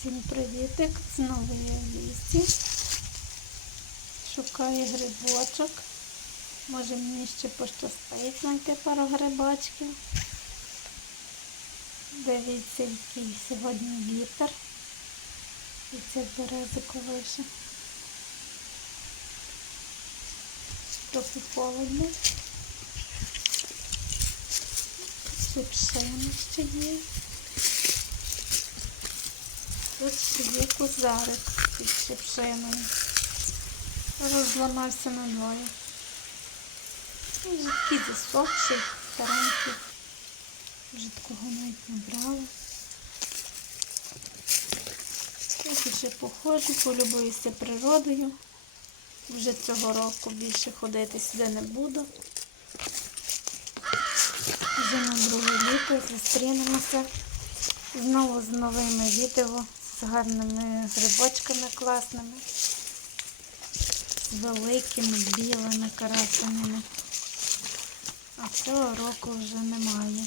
Всім привітик! Знову я в лісі. Шукаю грибочок. Може мені ще пощастить знайти пару грибочків. Дивіться, який сьогодні вітер. І це березико вище. Трохи холодно. Тут ще є. Тут є козарик під шипшиною. Розламався на двоє. Ну, Вже такі засохші, старенькі. Вже такого навіть не брала. Ось ще походжу, полюбуюся природою. Вже цього року більше ходити сюди не буду. Вже на друге літо зустрінемося знову з новими відео, з гарними грибочками класними, з великими білими карасинами. А цього року вже немає.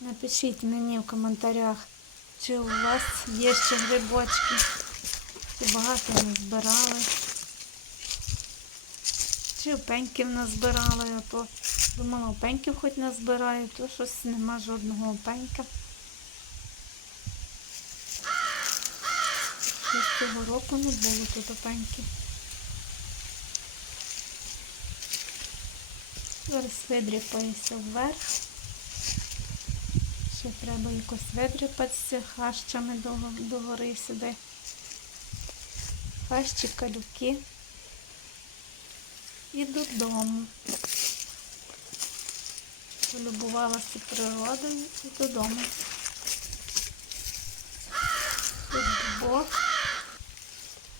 Напишіть мені в коментарях, чи у вас є ще грибочки, чи багато не збирали. Чи опеньків назбирали, а то думала, опеньків хоч назбираю, то щось нема жодного опенька. Щось Цього року не було тут опеньків. Зараз видріпаюся вверх. Ще треба якось видріпатися хащами до, до гори сюди. Хащі, калюки. І додому. Полюбувалася природою і додому. Тут дубок.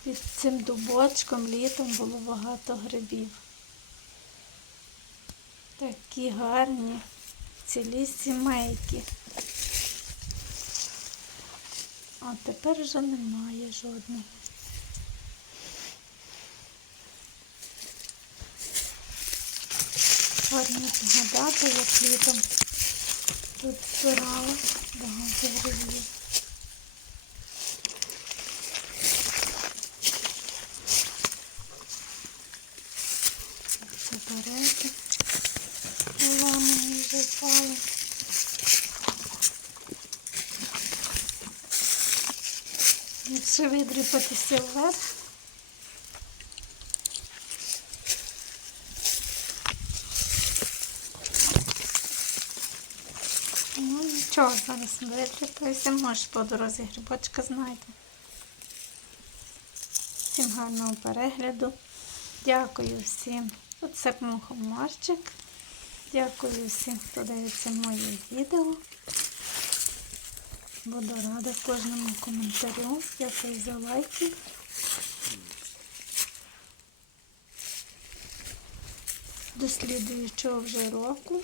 Під цим дубочком літом було багато грибів. Такі гарні, цілі сімейки. А тепер вже немає жодного. Гарно згадати, як літом тут збирала багато грибів. Береги. Ламані вже впали. Якщо видріпатися вверх, ну нічого, зараз видріпаюся, може по дорозі грибочка знайду. Всім гарного перегляду. Дякую всім. Оце мухоморчик. Дякую всім, хто дивиться моє відео. Буду рада кожному коментарю. Дякую за лайки. До слідуючого вже року.